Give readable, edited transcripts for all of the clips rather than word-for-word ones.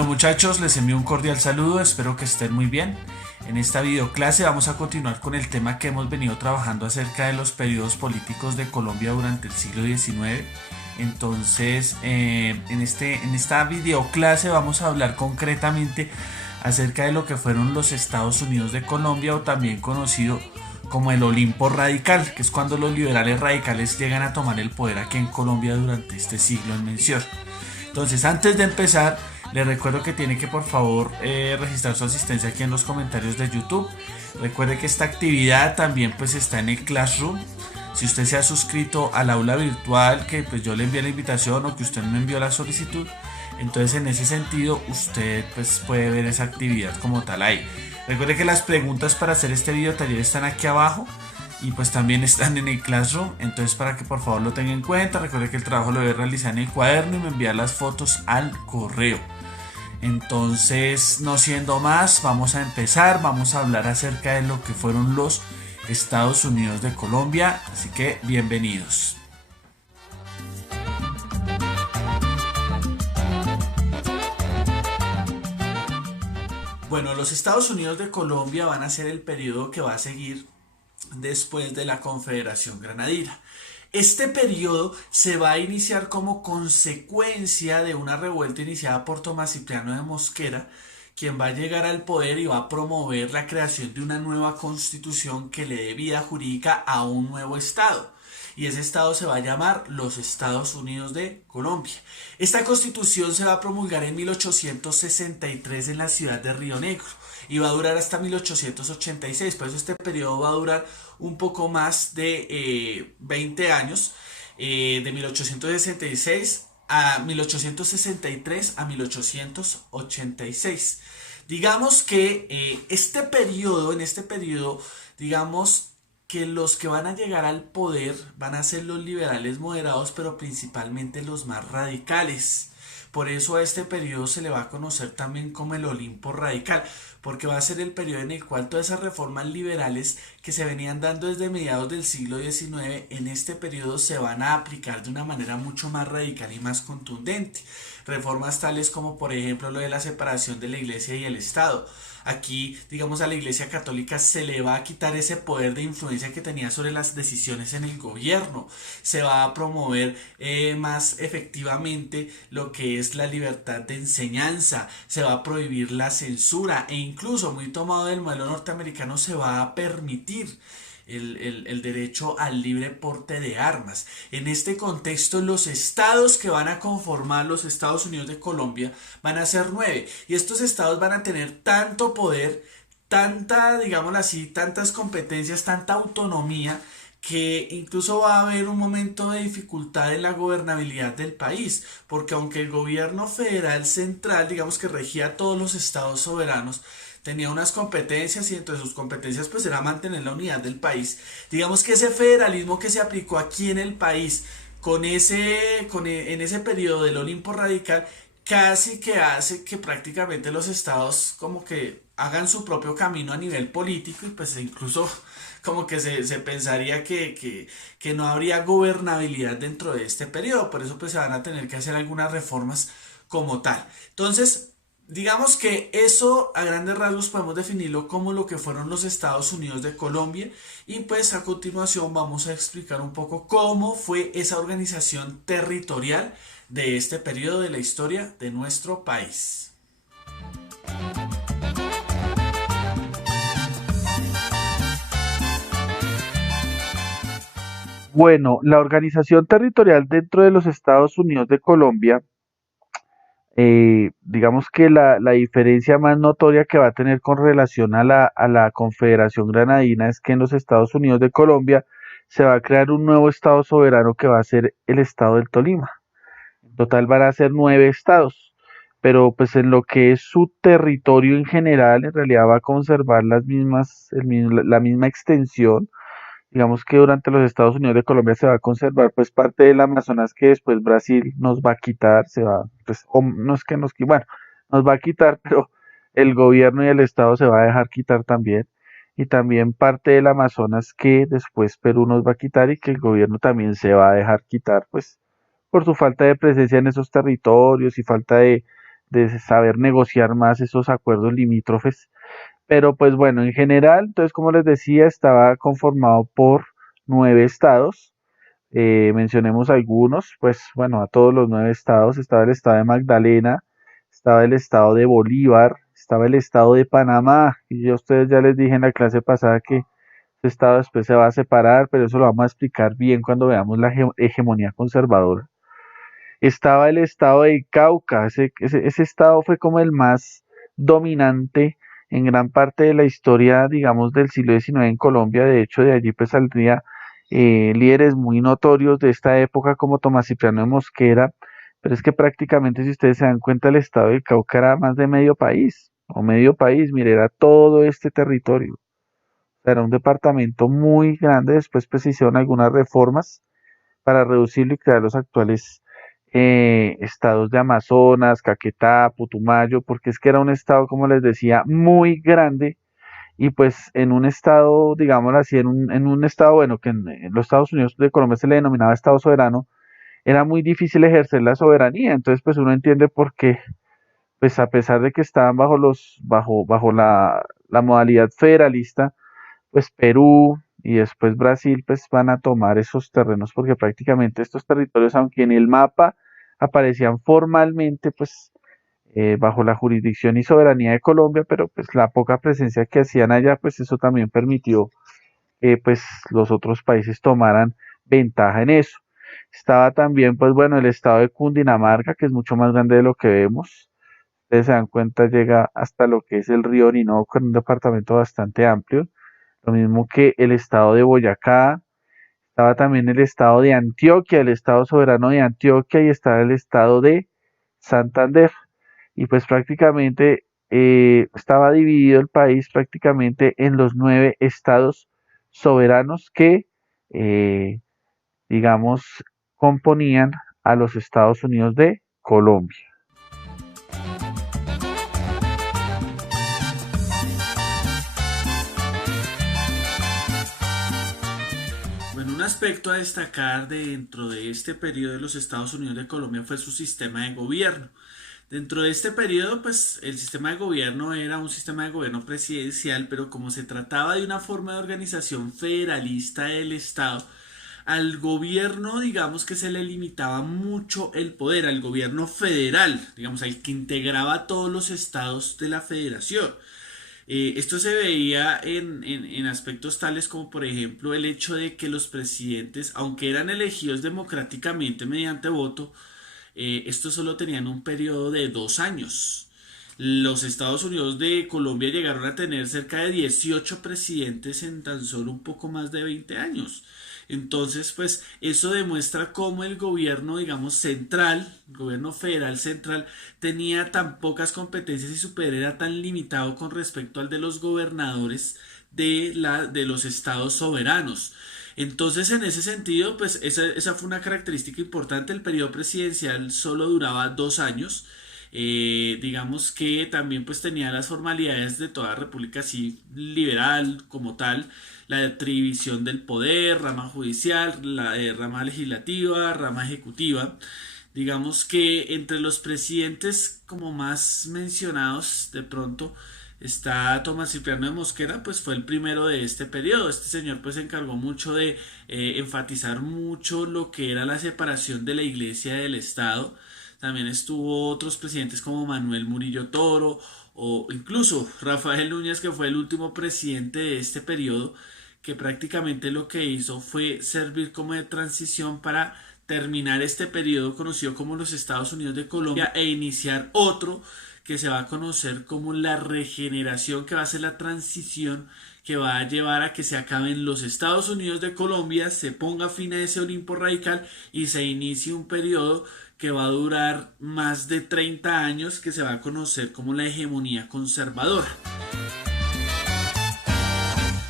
Bueno muchachos, les envío un cordial saludo, espero que estén muy bien. En esta videoclase vamos a continuar con el tema que hemos venido trabajando acerca de los periodos políticos de Colombia durante el siglo XIX. Entonces, en esta videoclase vamos a hablar concretamente acerca de lo que fueron los Estados Unidos de Colombia, o también conocido como el Olimpo Radical, que es cuando los liberales radicales llegan a tomar el poder aquí en Colombia durante este siglo en mención. Entonces, antes de empezar, les recuerdo que tiene que por favor registrar su asistencia aquí en los comentarios de YouTube. Recuerde que esta actividad también pues está en el Classroom. Si usted se ha suscrito al aula virtual, que pues yo le envié la invitación o que usted me envió la solicitud, entonces en ese sentido usted pues puede ver esa actividad como tal ahí. Recuerde que las preguntas para hacer este video taller están aquí abajo y pues también están en el Classroom, entonces para que por favor lo tenga en cuenta. Recuerde que el trabajo lo debe realizar en el cuaderno y me envía las fotos al correo. Entonces, no siendo más, vamos a empezar, vamos a hablar acerca de lo que fueron los Estados Unidos de Colombia, así que bienvenidos. Bueno, los Estados Unidos de Colombia van a ser el periodo que va a seguir después de la Confederación Granadina. Este periodo se va a iniciar como consecuencia de una revuelta iniciada por Tomás Cipriano de Mosquera, quien va a llegar al poder y va a promover la creación de una nueva constitución que le dé vida jurídica a un nuevo estado. Y ese estado se va a llamar los Estados Unidos de Colombia. Esta constitución se va a promulgar en 1863 en la ciudad de Río Negro y va a durar hasta 1886. Por eso este periodo va a durar un poco más de 20 años, de 1866 a 1863 a 1886. Digamos que en este periodo, digamos que los que van a llegar al poder van a ser los liberales moderados, pero principalmente los más radicales. Por eso a este periodo se le va a conocer también como el Olimpo Radical, porque va a ser el periodo en el cual todas esas reformas liberales que se venían dando desde mediados del siglo XIX, en este periodo se van a aplicar de una manera mucho más radical y más contundente. Reformas tales como por ejemplo lo de la separación de la iglesia y el Estado. Aquí, digamos, a la Iglesia Católica se le va a quitar ese poder de influencia que tenía sobre las decisiones en el gobierno. Se va a promover más efectivamente lo que es la libertad de enseñanza. Se va a prohibir la censura e incluso, muy tomado del modelo norteamericano, se va a permitir el derecho al libre porte de armas. En este contexto, los estados que van a conformar los Estados Unidos de Colombia van a ser 9, y estos estados van a tener tanto poder, digámoslo así, tantas competencias, tanta autonomía, que incluso va a haber un momento de dificultad en la gobernabilidad del país, porque aunque el gobierno federal central, digamos que regía a todos los estados soberanos, tenía unas competencias y entre sus competencias pues era mantener la unidad del país. Digamos que ese federalismo que se aplicó aquí en el país en ese periodo del Olimpo Radical casi que hace que prácticamente los estados como que hagan su propio camino a nivel político, y pues incluso como que se pensaría que no habría gobernabilidad dentro de este periodo. Por eso pues se van a tener que hacer algunas reformas como tal. Entonces, digamos que eso a grandes rasgos podemos definirlo como lo que fueron los Estados Unidos de Colombia, y pues a continuación vamos a explicar un poco cómo fue esa organización territorial de este periodo de la historia de nuestro país. Bueno, la organización territorial dentro de los Estados Unidos de Colombia, digamos que la diferencia más notoria que va a tener con relación a la Confederación Granadina es que en los Estados Unidos de Colombia se va a crear un nuevo estado soberano que va a ser el estado del Tolima. En total van a ser 9 estados, pero pues en lo que es su territorio en general, en realidad va a conservar la misma extensión. Digamos que durante los Estados Unidos de Colombia se va a conservar pues parte del Amazonas que después Brasil nos va a quitar, pues, o no es que bueno, nos va a quitar, pero el gobierno y el Estado se va a dejar quitar también, y también parte del Amazonas que después Perú nos va a quitar y que el gobierno también se va a dejar quitar, pues por su falta de presencia en esos territorios y falta de saber negociar más esos acuerdos limítrofes. Pero pues bueno, en general, entonces como les decía, estaba conformado por 9 estados. Mencionemos algunos, pues bueno, a todos los 9 estados. Estaba el estado de Magdalena, estaba el estado de Bolívar, estaba el estado de Panamá, y yo a ustedes ya les dije en la clase pasada que ese estado después se va a separar, pero eso lo vamos a explicar bien cuando veamos la hegemonía conservadora. Estaba el estado de Cauca, ese estado fue como el más dominante en gran parte de la historia, digamos, del siglo XIX en Colombia. De hecho, de allí pues saldría líderes muy notorios de esta época como Tomás Cipriano de Mosquera, pero es que prácticamente si ustedes se dan cuenta el estado de Cauca era más de medio país, o medio país, mire, era todo este territorio. O sea, era un departamento muy grande, después pues se hicieron algunas reformas para reducirlo y crear los actuales estados de Amazonas, Caquetá, Putumayo, porque es que era un estado, como les decía, muy grande y pues en un estado, digámoslo así, en un estado, bueno, que en los Estados Unidos de Colombia se le denominaba estado soberano, era muy difícil ejercer la soberanía, entonces pues uno entiende por qué, pues a pesar de que estaban bajo la modalidad federalista, pues Perú y después Brasil pues van a tomar esos terrenos porque prácticamente estos territorios, aunque en el mapa aparecían formalmente pues bajo la jurisdicción y soberanía de Colombia, pero pues la poca presencia que hacían allá, pues eso también permitió que pues los otros países tomaran ventaja en eso. Estaba también pues bueno el estado de Cundinamarca, que es mucho más grande de lo que vemos. Ustedes se dan cuenta, llega hasta lo que es el río Orinoco, en un departamento bastante amplio. Lo mismo que el estado de Boyacá, estaba también el estado de Antioquia, el estado soberano de Antioquia y estaba el estado de Santander. Y pues prácticamente estaba dividido el país prácticamente en los 9 estados soberanos que, eh, digamos, componían a los Estados Unidos de Colombia. Bueno, un aspecto a destacar dentro de este periodo de los Estados Unidos de Colombia fue su sistema de gobierno. Dentro de este periodo, pues el sistema de gobierno era un sistema de gobierno presidencial, pero como se trataba de una forma de organización federalista del Estado, al gobierno, digamos que se le limitaba mucho el poder, al gobierno federal, digamos, al que integraba a todos los estados de la federación. Esto se veía en aspectos tales como por ejemplo el hecho de que los presidentes, aunque eran elegidos democráticamente mediante voto, estos solo tenían un periodo de 2 años. Los Estados Unidos de Colombia llegaron a tener cerca de 18 presidentes en tan solo un poco más de 20 años. Entonces, pues eso demuestra cómo el gobierno, digamos, central, el gobierno federal central, tenía tan pocas competencias y su poder era tan limitado con respecto al de los gobernadores de los estados soberanos. Entonces, en ese sentido, pues esa fue una característica importante. El periodo presidencial solo duraba 2 años. Digamos que también pues tenía las formalidades de toda república así liberal como tal, la división del poder, rama judicial, la rama legislativa, rama ejecutiva. Digamos que entre los presidentes como más mencionados de pronto está Tomás Cipriano de Mosquera, pues fue el primero de este periodo. Este señor pues se encargó mucho de enfatizar mucho lo que era la separación de la iglesia del Estado. También estuvo otros presidentes como Manuel Murillo Toro o incluso Rafael Núñez, que fue el último presidente de este periodo, que prácticamente lo que hizo fue servir como de transición para terminar este periodo conocido como los Estados Unidos de Colombia e iniciar otro que se va a conocer como la regeneración, que va a ser la transición que va a llevar a que se acaben los Estados Unidos de Colombia, se ponga fin a ese Olimpo radical y se inicie un periodo que va a durar más de 30 años, que se va a conocer como la hegemonía conservadora.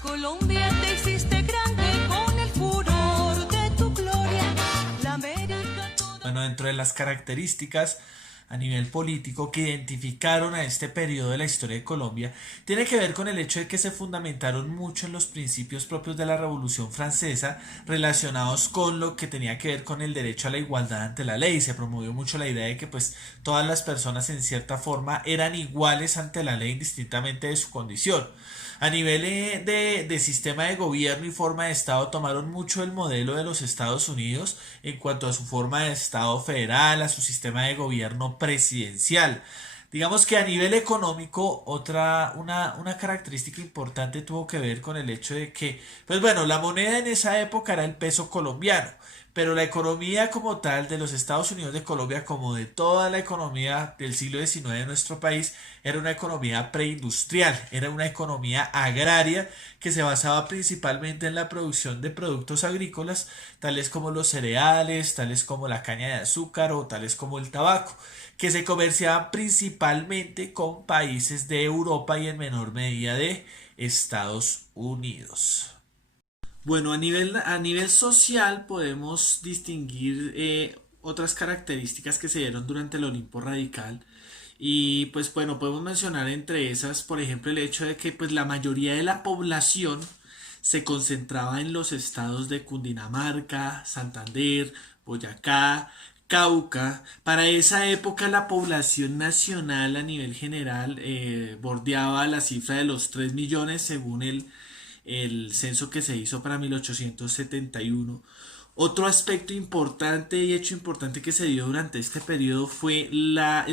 Colombia te existe grande con el furor de tu gloria, la América toda... Bueno, dentro de las características a nivel político que identificaron a este periodo de la historia de Colombia tiene que ver con el hecho de que se fundamentaron mucho en los principios propios de la Revolución Francesa relacionados con lo que tenía que ver con el derecho a la igualdad ante la ley. Se promovió mucho la idea de que pues todas las personas en cierta forma eran iguales ante la ley indistintamente de su condición. A nivel de sistema de gobierno y forma de Estado tomaron mucho el modelo de los Estados Unidos en cuanto a su forma de Estado federal, a su sistema de gobierno presidencial. Digamos que a nivel económico, una característica importante tuvo que ver con el hecho de que, pues bueno, la moneda en esa época era el peso colombiano, pero la economía como tal de los Estados Unidos de Colombia, como de toda la economía del siglo XIX de nuestro país, era una economía preindustrial, era una economía agraria que se basaba principalmente en la producción de productos agrícolas, tales como los cereales, tales como la caña de azúcar o tales como el tabaco, que se comerciaban principalmente con países de Europa y en menor medida de Estados Unidos. Bueno, a nivel social podemos distinguir otras características que se dieron durante el Olimpo Radical. Y pues bueno, podemos mencionar entre esas, por ejemplo, el hecho de que pues la mayoría de la población se concentraba en los estados de Cundinamarca, Santander, Boyacá, Cauca. Para esa época la población nacional a nivel general bordeaba la cifra de los 3 millones según el censo que se hizo para 1871. Otro aspecto importante y hecho importante que se dio durante este periodo fue la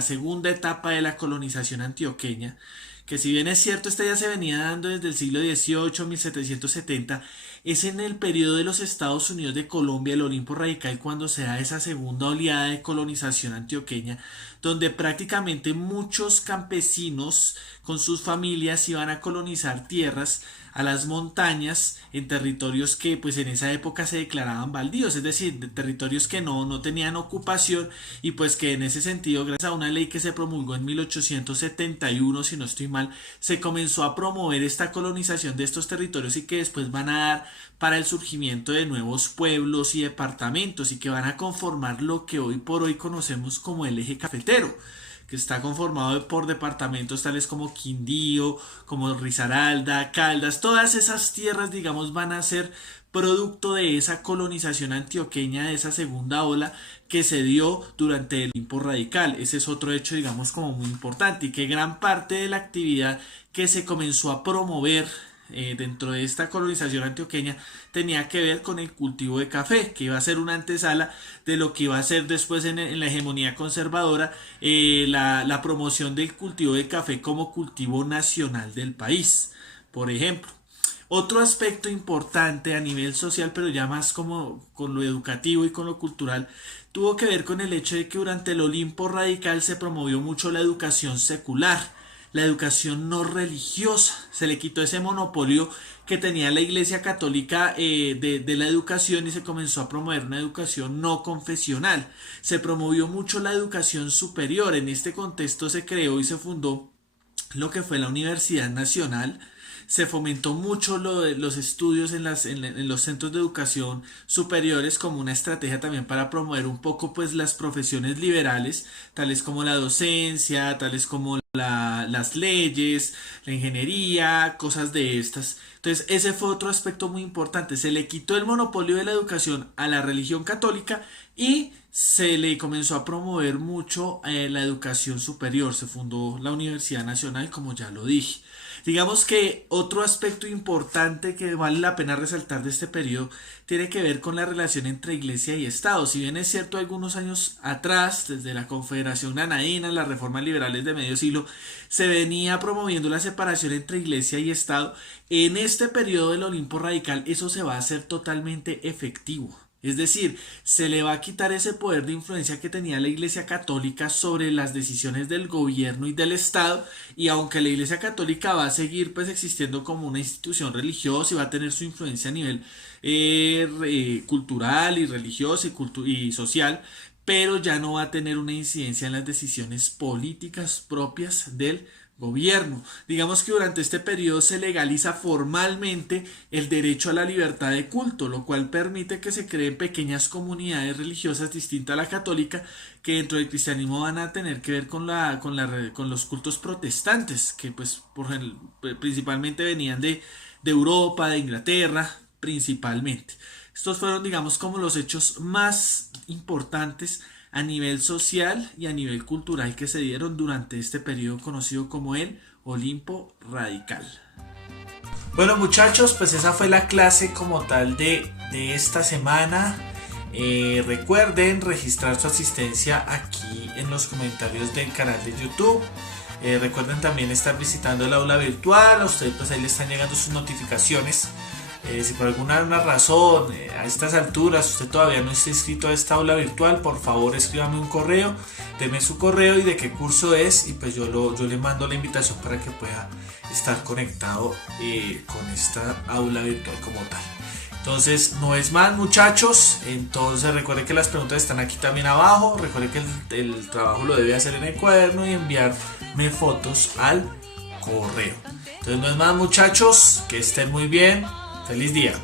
segunda etapa de la colonización antioqueña, que si bien es cierto, esta ya se venía dando desde el siglo XVIII, 1770, es en el periodo de los Estados Unidos de Colombia, el Olimpo Radical, cuando se da esa segunda oleada de colonización antioqueña, donde prácticamente muchos campesinos con sus familias iban a colonizar tierras a las montañas en territorios que pues en esa época se declaraban baldíos, es decir, de territorios que no tenían ocupación y pues que en ese sentido, gracias a una ley que se promulgó en 1871, si no estoy mal, se comenzó a promover esta colonización de estos territorios y que después van a dar para el surgimiento de nuevos pueblos y departamentos y que van a conformar lo que hoy por hoy conocemos como el eje cafetero, que está conformado por departamentos tales como Quindío, como Risaralda, Caldas. Todas esas tierras, digamos, van a ser producto de esa colonización antioqueña, de esa segunda ola que se dio durante el Olimpo Radical. Ese es otro hecho, digamos, como muy importante y que gran parte de la actividad que se comenzó a promover dentro de esta colonización antioqueña tenía que ver con el cultivo de café, que iba a ser una antesala de lo que iba a ser después en la hegemonía conservadora la promoción del cultivo de café como cultivo nacional del país, por ejemplo. Otro aspecto importante a nivel social, pero ya más como con lo educativo y con lo cultural, tuvo que ver con el hecho de que durante el Olimpo Radical se promovió mucho la educación secular, la educación no religiosa. Se le quitó ese monopolio que tenía la Iglesia Católica de la educación y se comenzó a promover una educación no confesional. Se promovió mucho la educación superior. En este contexto se creó y se fundó lo que fue la Universidad Nacional. Se fomentó mucho los estudios en los centros de educación superiores como una estrategia también para promover un poco pues las profesiones liberales, tales como la docencia, tales como las leyes, la ingeniería, cosas de estas. Entonces ese fue otro aspecto muy importante. Se le quitó el monopolio de la educación a la religión católica y se le comenzó a promover mucho la educación superior. Se fundó la Universidad Nacional, como ya lo dije. Digamos que otro aspecto importante que vale la pena resaltar de este periodo tiene que ver con la relación entre iglesia y Estado. Si bien es cierto, algunos años atrás, desde la Confederación Granadina, las reformas liberales de medio siglo, se venía promoviendo la separación entre iglesia y Estado. En este periodo del Olimpo Radical eso se va a hacer totalmente efectivo. Es decir, se le va a quitar ese poder de influencia que tenía la Iglesia Católica sobre las decisiones del gobierno y del Estado, y aunque la Iglesia Católica va a seguir pues existiendo como una institución religiosa y va a tener su influencia a nivel cultural y religioso y social, pero ya no va a tener una incidencia en las decisiones políticas propias del gobierno. Digamos que durante este periodo se legaliza formalmente el derecho a la libertad de culto, lo cual permite que se creen pequeñas comunidades religiosas distintas a la católica que dentro del cristianismo van a tener que ver con los cultos protestantes, que pues principalmente venían de Europa, de Inglaterra, principalmente. Estos fueron, digamos, como los hechos más importantes a nivel social y a nivel cultural que se dieron durante este periodo conocido como el Olimpo Radical. Bueno muchachos, pues esa fue la clase como tal de esta semana. Recuerden registrar su asistencia aquí en los comentarios del canal de YouTube. Recuerden también estar visitando el aula virtual. A ustedes pues ahí le están llegando sus notificaciones. Si por alguna razón a estas alturas usted todavía no está inscrito a esta aula virtual, por favor escríbame un correo, deme su correo y de qué curso es, y pues yo le mando la invitación para que pueda estar conectado con esta aula virtual como tal. Entonces no es más muchachos, entonces recuerde que las preguntas están aquí también abajo, recuerde que el trabajo lo debe hacer en el cuaderno y enviarme fotos al correo. Entonces no es más muchachos, que estén muy bien. ¡Feliz día!